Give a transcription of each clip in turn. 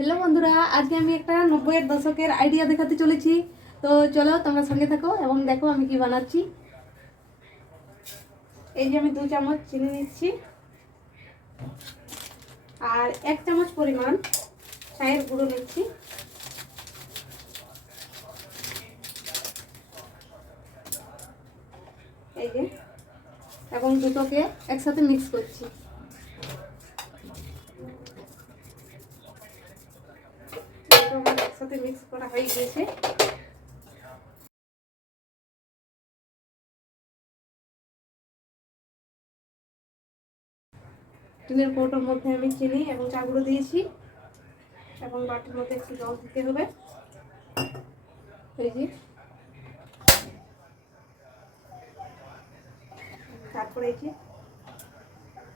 Hello বন্ধুরা, আজকে আমি একটা 90-এর দশকের আইডিয়া দেখাতে চলেছি। তো চলো তোমরা সঙ্গে থাকো এবং দেখো আমি কি বানাচ্ছি। এই যে আমি 2 চামচ চিনি নিচ্ছি আর 1 চামচ পরিমাণ চায়ের গুঁড়ো নিচ্ছি। এই যে, এবং দুটোকে একসাথে মিক্স করছি। একসাথে মিক্স করা হয়ে গিয়েছে। টিনের কৌটোর মধ্যে আমি চিনি এবং চা গুঁড়ো দিয়েছি এবং বাটির মধ্যে একটু জল দিতে হবে। এই যে, তারপরে এই যে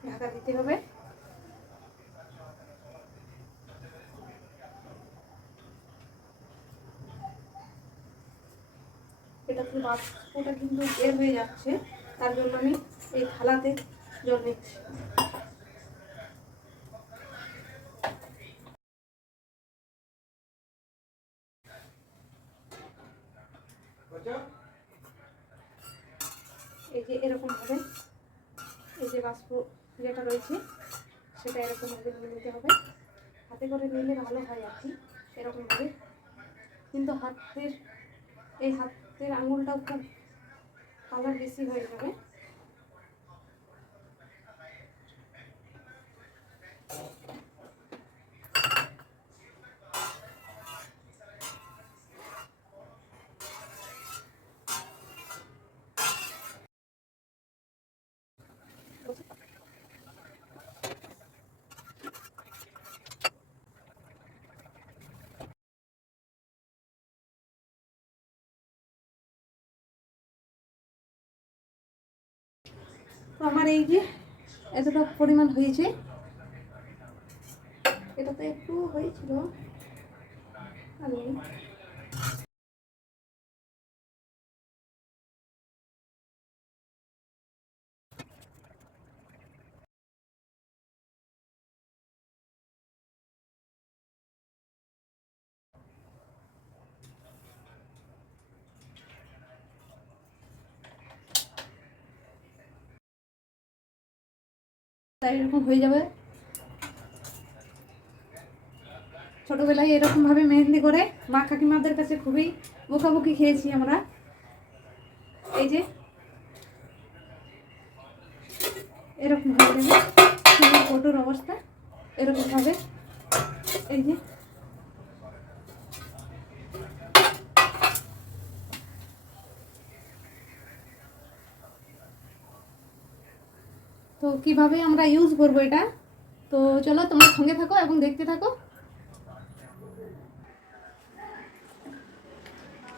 ঢাকা দিতে হবে। এটা তো বাষ্পটা কিন্তু বের হয়ে যাচ্ছে, তার জন্য আমি এই থালাতে জল নিচ্ছি। এই যে এরকম ভাবে এই যে বাষ্প যেটা রয়েছে সেটা এরকম ভাবে নিয়ে নিতে হবে। হাতে করে নিলে ভালো হয় আর কি, এরকম ভাবে। কিন্তু হাতের আঙুলটাও খুব কালার বেশি হয়ে যাবে। তো আমার এই যে এতটা পরিমাণ হয়েছে, এটা তো একটু হয়েছিল আমি তাই এরকম হয়ে যাবে। ছোটবেলায় এরকম ভাবে মেহেন্দি করে মা কাকিমাদের কাছে খুবই বকাবকি খেয়েছি আমরা। এই যে এরকম হয়ে যাবে কঠোর অবস্থা, এরকম ভাবে। এই যে তো কিভাবে আমরা ইউজ করবো এটা, তো চলো তোমরা সঙ্গে থাকো এবং দেখতে থাকো।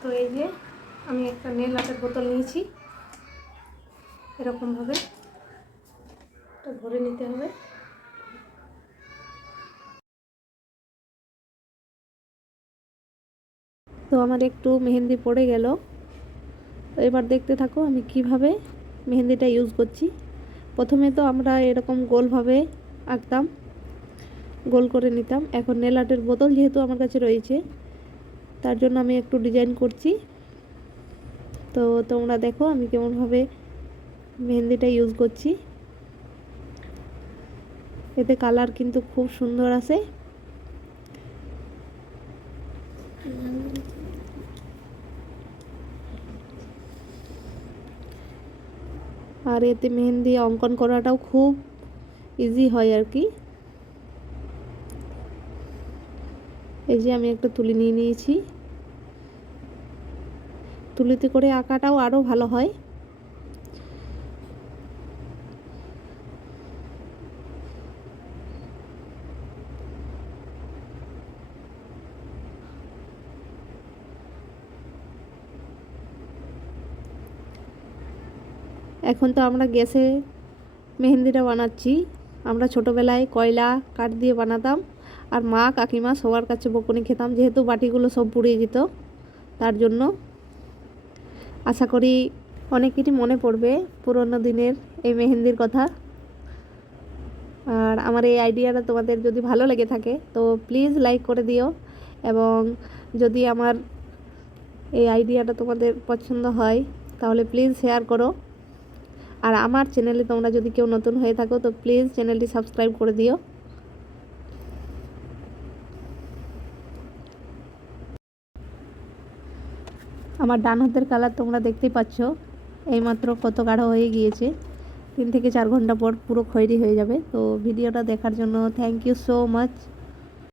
তো এই যে আমি একটা নেল আর্টের বোতল নিয়েছি, এরকম ভাবে এটা ভরে নিতে হবে। তো আমার একটু মেহেন্দি পড়ে গেল, তো এবার দেখতে থাকো আমি কিভাবে মেহেন্দিটা ইউজ করছি। প্রথমে তো আমরা এরকম গোলভাবে আঁকতাম, গোল করে নিতাম। এখন নেল আর্টের বোতল যেহেতু আমার কাছে রয়েছে, তার জন্য আমি একটু ডিজাইন করছি। তো তোমরা দেখো আমি কেমনভাবে মেহেন্দিটা ইউজ করছি। এতে কালার কিন্তু খুব সুন্দর আসে। আর এতে মেহেন্দি অঙ্কন করাটাও খুব ইজি হয় আর কি। এই যে আমি একটা তুলি নিয়ে নিয়েছি, তুলিতে করে আঁকাটাও আরও ভালো হয়। এখন তো আমরা গ্যাসে মেহেন্দিটা বানাচ্ছি, আমরা ছোটোবেলায় কয়লা কাঠ দিয়ে বানাতাম আর মা কাকিমা সবার কাছে বকুনি খেতাম, যেহেতু বাটিগুলো সব পুড়ে যেত। তার জন্য আশা করি অনেকেরই মনে পড়বে পুরনো দিনের এই মেহেন্দির কথা। আর আমার এই আইডিয়াটা তোমাদের যদি ভালো লেগে থাকে তো প্লিজ লাইক করে দিও, এবং যদি আমার এই আইডিয়াটা তোমাদের পছন্দ হয় তাহলে প্লিজ শেয়ার করো। আর আমার চ্যানেলে তোমরা যদি কেউ নতুন হয়ে থাকো তো প্লিজ চ্যানেলটি সাবস্ক্রাইব করে দিও। আমার ডান হাতের কালার তোমরা দেখতেই পাচ্ছ, এইমাত্র কত গাঢ় হয়ে গিয়েছে। 3 থেকে 4 ঘন্টা পর পুরো খয়েরি হয়ে যাবে। তো ভিডিওটা দেখার জন্য থ্যাংক ইউ সো মাচ।